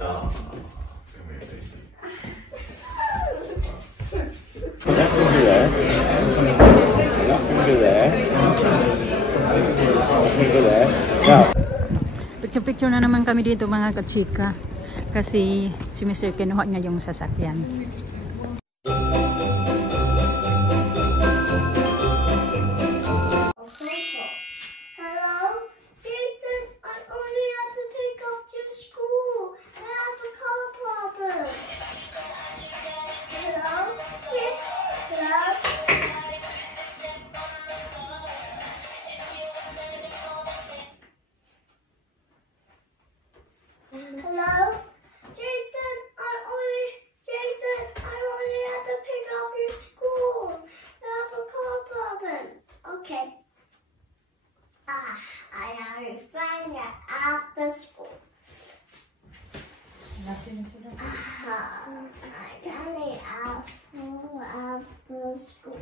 Oh, come here, baby. Nothing to there. Nothing to there. Nothing to there. Now. Picture-picture na naman kami dito mga kachika. Kasi si Mr. kinuha niya yung sasakyan. I got it after school.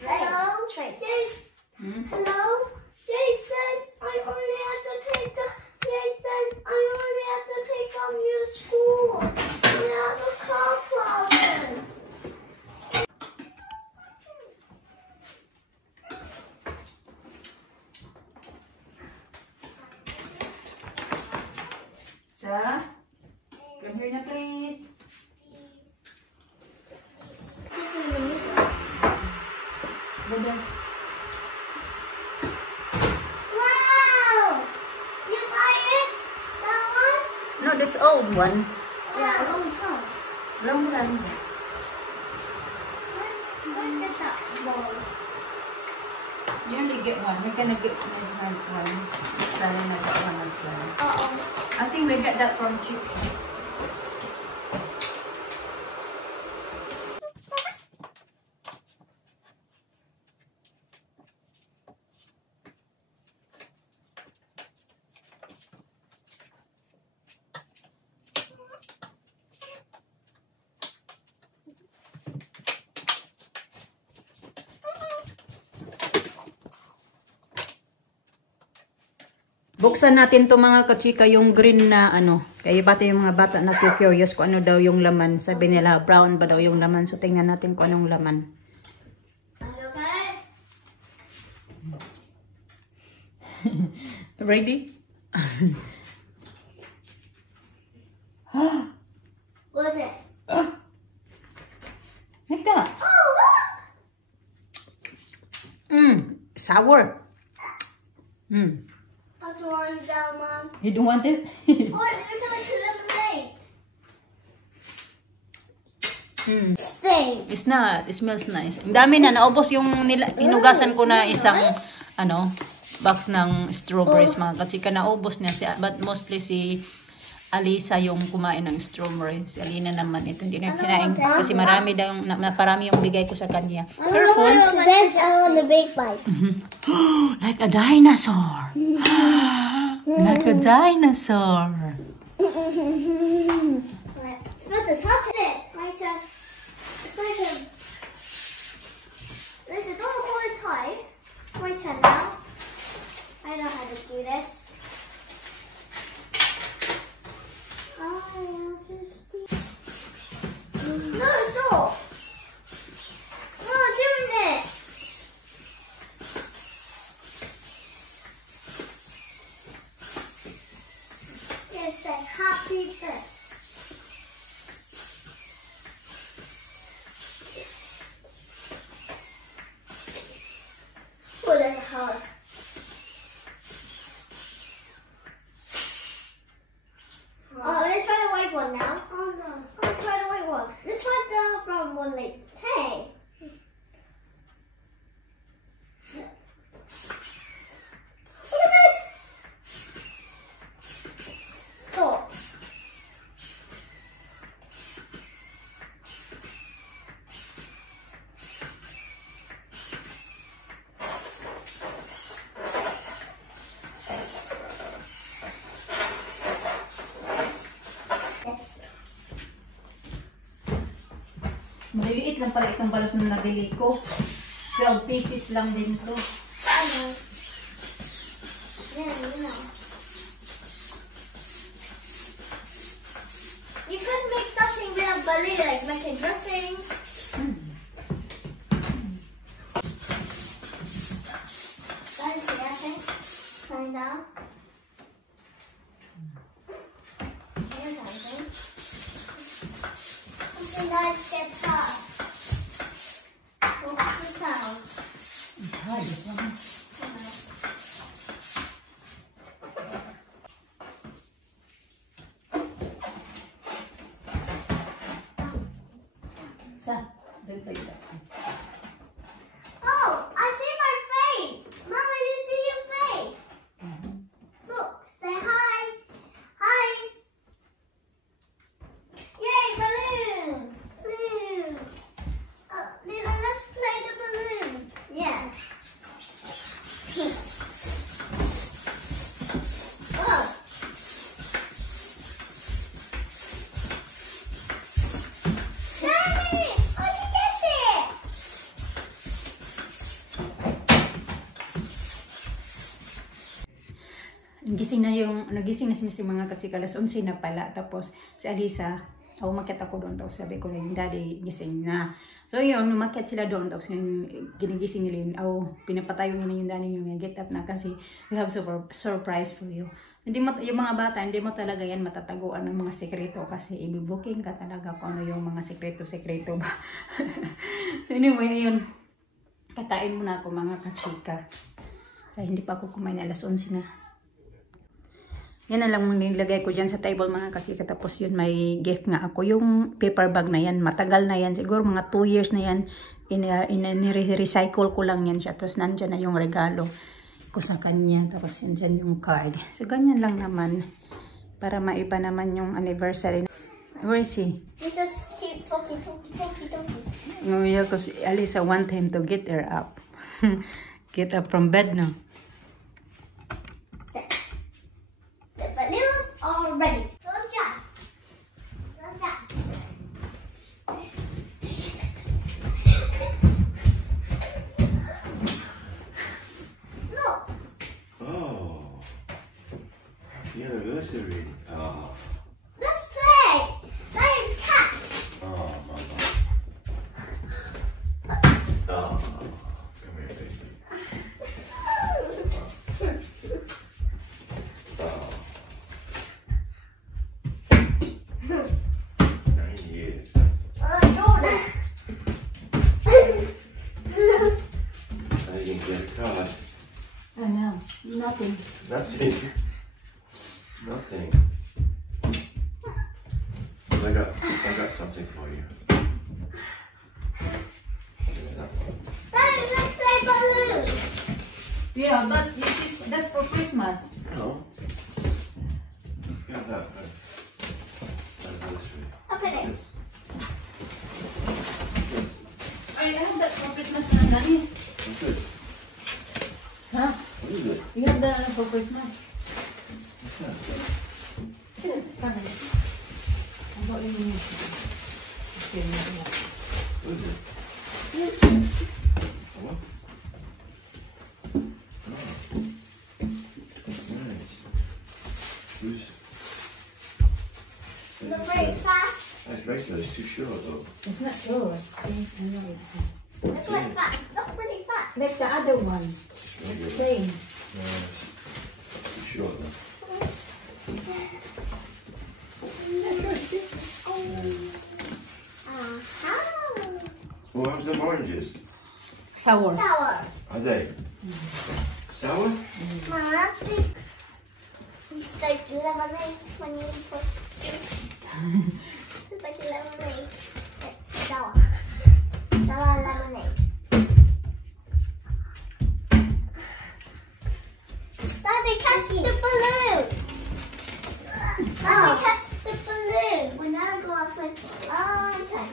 Hello, Jason. Hello, Jason. I only have to pick up. Jason, I only have to pick up your school. We have a car problem. Sa? Come here na please. Wow! You buy it? That one? No, that's old one. Yeah, long time. Long time. When did that one? You only get one. We're gonna get one. Try na that one as well. Uh-oh. I think we got that from Chip. Buksan natin to mga kachika, yung green na ano. Kaya bata yung mga bata na too curious kung ano daw yung laman. Sabi nila brown ba daw yung laman. So tingnan natin kung anong laman. Ready? What's it? Like that. Sour. I don't want that, Mom. You don't want it? Oh, it's like lemonade. Stay. It's not. It smells nice. Ang dami na. Naubos yung hinugasan ko na isang ano box ng strawberries mga kachika. Naubos niya siya. But mostly si Alisa yung kumain ng strawberry. Si Alina naman ito. Hindi na kinain. Kasi marami daw, naparami yung bigay ko sa kanya. Careful. I want the big bite. Like a dinosaur. Like a dinosaur. Look, this hot it. It's like a. Listen, don't hold it tight. My turn now. I know how to do this. No, it's not. No, I'm doing it. Yes, that happy bit. Oh, that's hard. Oh, let's try the white one now. Oh no. Let's try the white one. Let's try the brown one like hey. Look at this! Stop. Maliliit lang pala itong balas na nabili ko. 12 pieces lang din to. Yeah, you know. like making dressing. That's it, I think. Kind of. Here's something. Something nice gets hot. What's the sound? It's hard, this one. Don't play that. Oh, I see my face. Mama, you see your face? Look, say hi. Hi. Yay, balloon. Balloon. Lila, let's play the balloon. Yes. Oh. Daddy, how did you get it? Nagising na si Mr. mga katsika, alas 11 na pala. Tapos si Alisa, umakyat ako doon. Tapos sabi ko na yung daddy gising na. So yun, umakyat sila doon. Tapos ginigising nila yun. Pinapatayo nila yung daddy yung get up na kasi we have surprise for you. Hindi mo, yung mga bata, hindi mo talaga yan matataguan ng mga sekreto kasi i-booking ka talaga kung ano yung mga sekreto ba. Anyway, yun. Kakain muna ako mga katsika. Kaya hindi pa ako kumain, alas 11 na. Yan na lang nilagay ko dyan sa table mga katsika. Tapos yun, may gift nga ako. Yung paper bag na yan, matagal na yan. Siguro mga 2 years na yan. Recycle ko lang yan siya. Tapos nandyan na yung regalo ko sa kanya. Tapos yan dyan yung card. So ganyan lang naman. Para maiba naman yung anniversary. Where is he? This is cute, talkie. Nguya ko si Alisa want him to get her up. Get up from bed now. The balloons are ready. Close your eyes. Close your eyes. Look. Oh. Anniversary. Oh. Let's play. Play catch. Oh, mama. Oh. Come here, baby. Oh. 9 years. Jordan. I didn't get a card. I know. Nothing. Nothing. Nothing. I got something for you. Daddy, let's play balloons. Yeah, but that's for Christmas. No. Here's that. Anniversary. Open it. This. I have that for Christmas na gani. What's this? Huh? What is it? You have that for Christmas? What's that? What is What is it? What? Oh. Nice. Who's... Look very fast. That's regular. It's too short though. It's not sure. Look really fast. Look really fast. Like the other one. It's the same. Too short though. Well, how's them oranges? Sour. Sour. Are they? Sour? Mama, please. It's like lemonade when you put this. It's like lemonade. Sour. Sour lemonade. Daddy, catch the balloon. Daddy, catch the balloon. We never go outside. Oh, okay.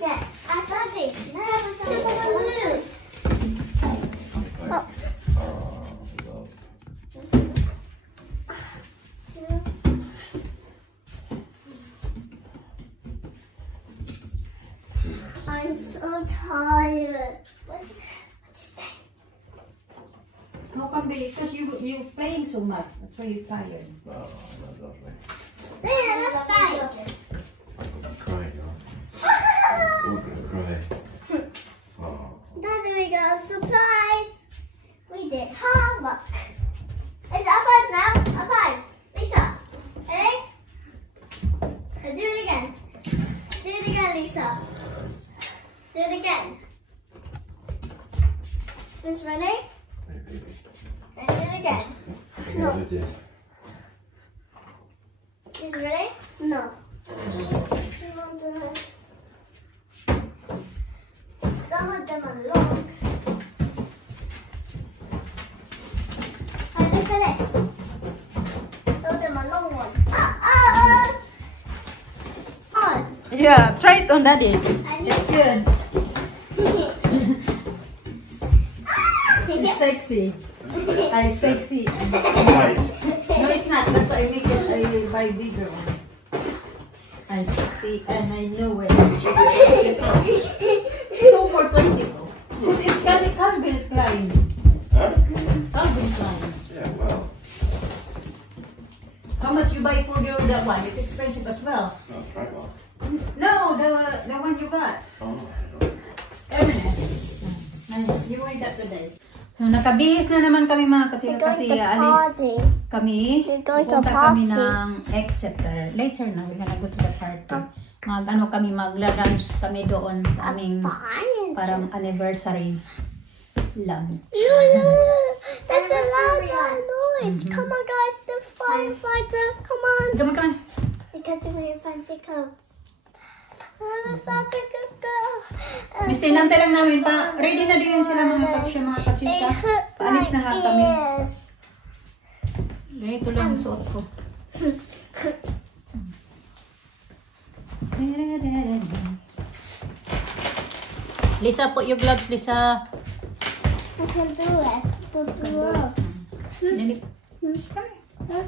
Yeah, Daddy, catch the balloon. Oh. Oh, love. I'm so tired. What's that? How come? Because you playing so much. That's why you're tired. Oh, that's lovely. Let's play. I'm crying, huh? did homework. It's a 5 now. A 5. Lisa. Ready? Do it again. Do it again, Lisa. Do it again. Miss ready? And do it again. No. Is ready? No. Some of them are long. And look at this. Some of them are long ones. On. Yeah, try it on Daddy. And It's good. It's sexy. I sexy. Right. No, it's not. That's why I make it. I buy bigger one. I'm sexy and I know it. 2 for 20. It's Calvin Klein. Huh? Calvin Klein. Yeah, well, How much you buy for your that one? It's expensive as well. it's not Primark. No, the one you got. Oh, You wear that today. So, nakabihis na naman kami mga katsika kasi alis kami. Pupunta kami ng Exeter. Later na, we're gonna go to the party. Magla-lunch kami doon sa aming parang anniversary lunch. That's a loud noise. Come on, guys, the firefighter. Come on. Come on. Because we're fancy clothes. I'm such a good girl. Miss, tinantay lang namin pa. Ready na din sila mga katsika. Paalis na nga kami. Ganito lang ang suot ko. Lisa, put your gloves, Lisa. I can do it. The gloves. Dali. Come here.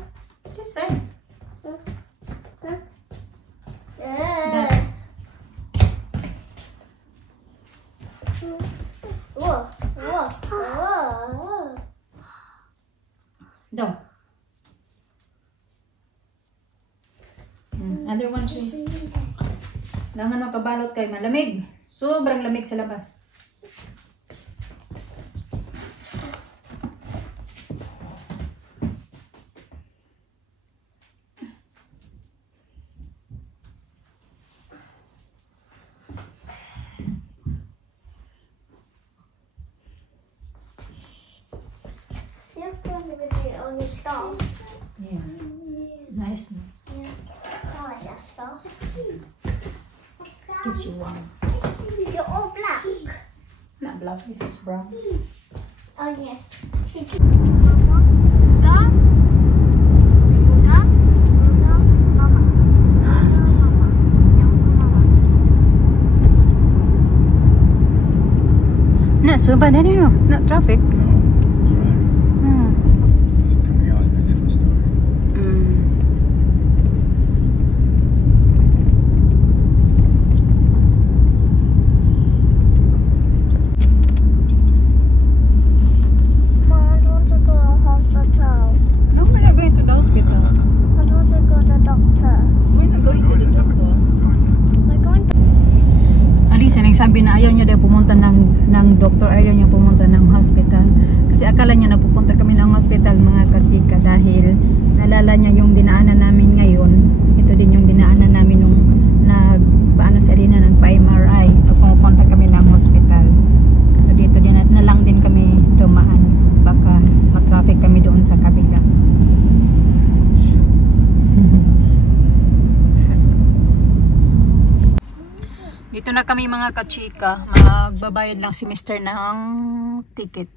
This side. Whoa, whoa, whoa. Down. Other one, please. Langan makabalot kay malamig. Sobrang lamig sa labas. You're going to be on your stove. Yeah. Nice. No? Yeah. I like that stove. Gives you warm. You're all black. Not black, this is brown. Oh, yes. Not so bad, no. Not traffic. Coming out would be a different story. Mom, I want to go to the hospital. No, we're not going to the hospital. I want to go to the doctor. We're not going to the doctor. We're going to... Alisa, nagsabi na ayaw niya daw pumunta ng doktor, ayaw niya pumunta ng hospital. Kasi akala niya na pupunta kami ng hospital mga kachika dahil naalala niya yung dinaanan namin ngayon. Ito din yung dinaanan namin nung paano sa Alina ng pa-MRI pag pumupunta kami ng hospital. So dito din na lang din kami dumaan. Baka matraffic kami doon sa kabila. Dito na kami mga kachika. Magbabayad lang si Mr. ng ticket.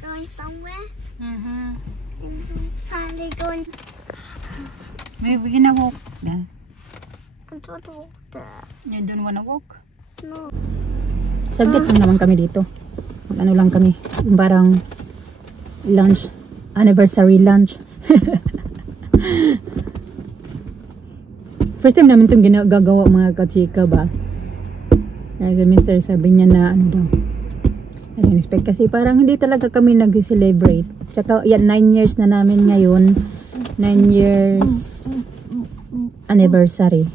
Going somewhere? Mm-hmm. Finally going to... Maybe we're gonna walk. Yeah. I want to walk there. You don't wanna walk? No. Saglit lang naman kami dito. Ano lang kami. Yung parang lunch. Anniversary lunch. First time namin itong ginagawa mga kachika ba. Kasi Mr. sabi niya na ano daw. I didn't expect kasi parang hindi talaga kami nag-celebrate. Tsaka yan 9 years na namin ngayon. 9 years anniversary.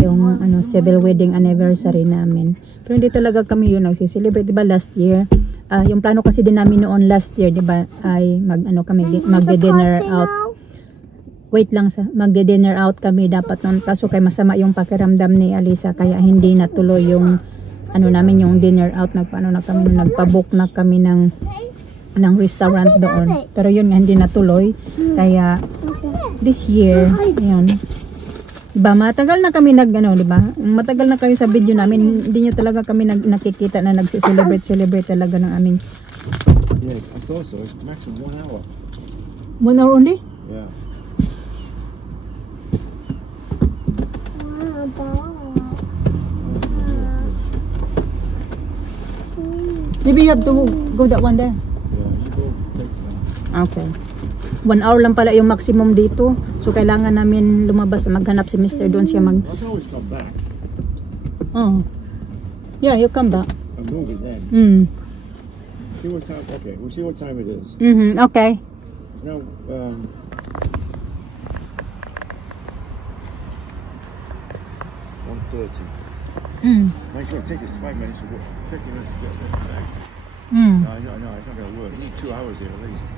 Yung ano civil wedding anniversary namin. Pero hindi talaga kami yun nag-celebrate. Diba last year yung plano kasi din namin noon last year, di ba, ay magde-dinner out. Wait lang, magde-dinner out kami dapat noon. Kaso kay masama yung pakiramdam ni Alisa, kaya hindi natuloy yung namin yung dinner out. Nagpa-book na kami ng restaurant doon. Pero yun nga, hindi natuloy. Kaya this year, yun. Diba, matagal na kami diba? Matagal na kayo sa video namin, hindi nyo talaga kami nakikita na celebrate talaga ng aming. Yeah, I thought so. It's maximum 1 hour. 1 hour only? Yeah. Maybe you have to go that one there. Yeah, you go take that. Okay. 1 hour lang pala yung maximum dito. So, kailangan namin lumabas, maghanap si Mr. doon siya I can always come back. Oh. Yeah, you come back. I'm moving then. See what time, okay, we'll see what time it is. Okay. It's now, 1:30. Make sure it takes us 5 minutes to walk, 50 minutes to get back. No, it's not going to work. You need 2 hours here at least.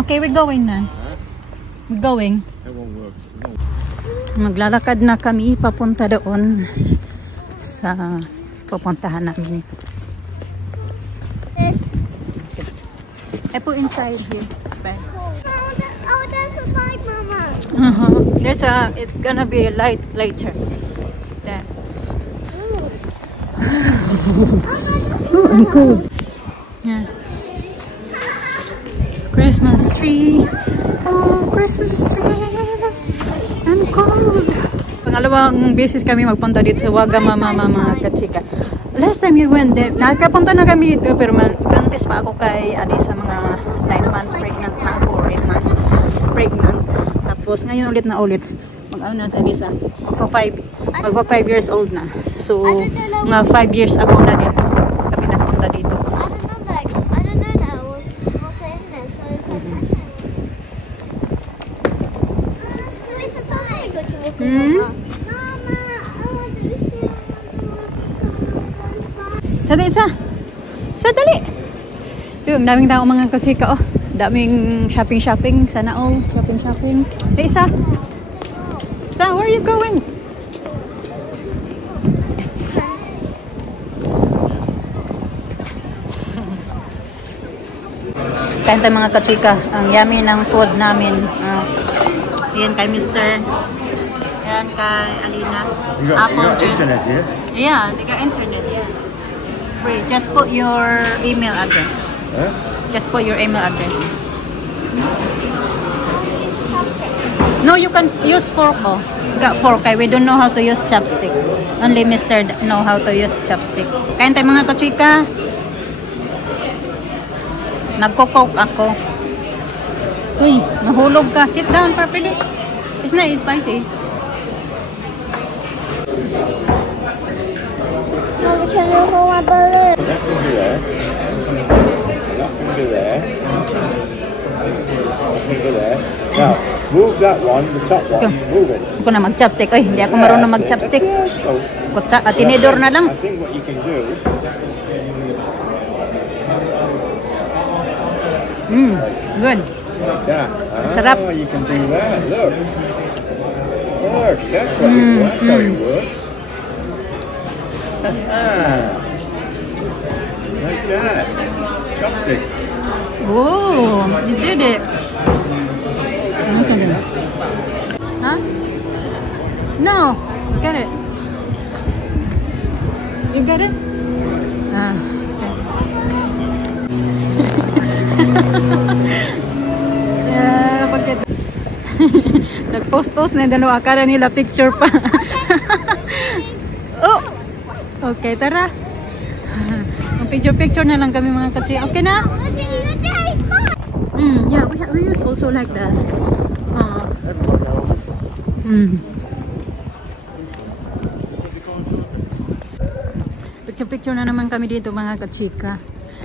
Okay, we're going na. Huh? We're going. It won't work. Maglalakad na kami papunta doon sa pupuntahan namin. I put inside here. Bye. Oh, there's a light, Mama. It's gonna be light later. There. I'm cold. Yeah. Christmas tree. Oh, Christmas tree. I'm cold. Pangalawang beses kami magpunta dito sa Wagamama, mga kachika. Last time you went there, nakapunta na kami dito, pero buntis pa ako kay Alisa, mga 9 months pregnant na ako, or 8 months pregnant. Tapos ngayon ulit. Mag-ano na si Alisa, magpa 5 years old na. So, mga 5 years ago na din kami nagpunta dito. I don't know that was in there, so it's so fast. It's so good to walk Mama. Mama, I want to see. Sadali! Yung daming tao mga kachika, oh. Daming shopping. Sana all shopping. Hey, Isa, where are you going? Kain tayo mga kachika. Ang yummy ng food namin. Yan kay Mr. Yan kay Alina. Apple juice. Internet here? Yeah, they got internet. Yeah. Free. Just put your email address. Huh? Just put your email address. No, you can use fork. Oh, got fork. We don't know how to use chopstick. Only Mr. know how to use chopstick. Kain tayo mga kachika. Nagko-coke ako. Uy, nahulog ka. Sit down properly. It's not spicy. Mama, can you hold my balloon? That can be there. That can be there. That can be there. Now, move that one, the top one. Move it. Ako na mag-chopstick. Uy, hindi ako marunong mag-chopstick. So, Tinidor na lang. I think what you can do. Good. Yeah. Sarap. Oh, you can do that. Look, that's what it works. That's how it works. Like that. Chopsticks. Oh, you did it. Huh? No, you got it. You got it? Yeah, bakit? Nag-post na dalawa, akala nila picture pa. Oh! Okay, tara. Ang picture na lang kami mga katsi. Okay na? Yeah, we use also like that. Picture na naman kami dito mga kachika.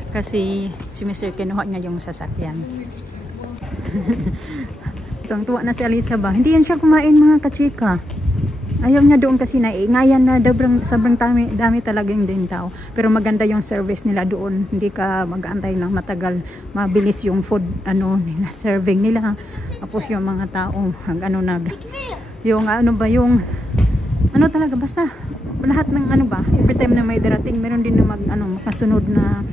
Kasi si Mr. kinuha niya yung sasakyan. Tuwang-tuwa na si Alisa ba? Hindi yan siya kumain mga kachika. Ayaw niya doon kasi naingayan na sobrang dami talagang din tao. Pero maganda yung service nila doon. Hindi ka mag-aantay ng matagal. Mabilis yung food nila, serving nila. Tapos yung mga tao yung talaga basta lahat ng every time na may darating meron din na makasunod na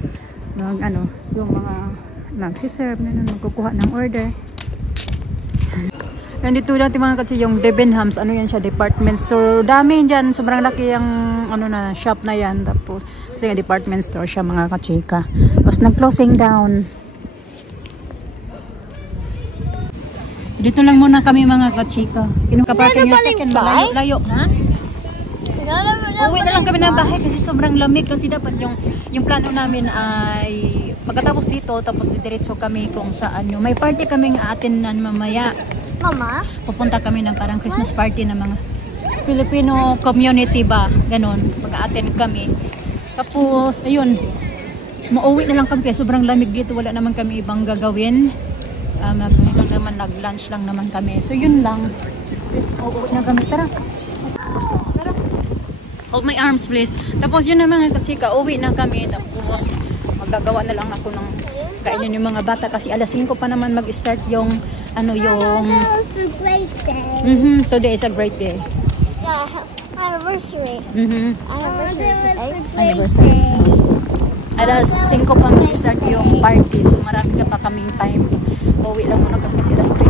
yung mga nagsiserve na magkukuha ng order. Nandito natin mga katsi yung Debenhams, yan siya, department store. Dami dyan, sobrang laki yung shop na yan. Tapos, kasi nga department store siya mga katsika. Tapos nag-closing down. Dito lang muna kami mga katsika. Kaparking yung second, layo. Ha? Uwi na lang kami ng bahay kasi sobrang lamig. Kasi dapat yung plano namin ay pagkatapos dito, tapos didiretso kami kung saan may party kaming aatenan mamaya. Mama? Pupunta kami ng parang Christmas party ng mga Filipino community ba, ganon, mag-attend kami. Tapos, ayun, mauwi na lang kami kasi sobrang lamig dito, wala naman kami ibang gagawin. Nag-lunch lang naman kami. So, yun lang. Please, uuwi na kami. Tara. Hold my arms, please. Tapos, yun naman, katsika, uwi na kami. Tapos, magagawa na lang ako ng kainin yung mga bata kasi alas 5 pa naman mag-start yung It's a great day. Today is a great day. Yeah, anniversary. Anniversary. Alas 5 pa mag-start yung party. So marami ka pa kaming time. Uwi lang muna kami kasi alas 3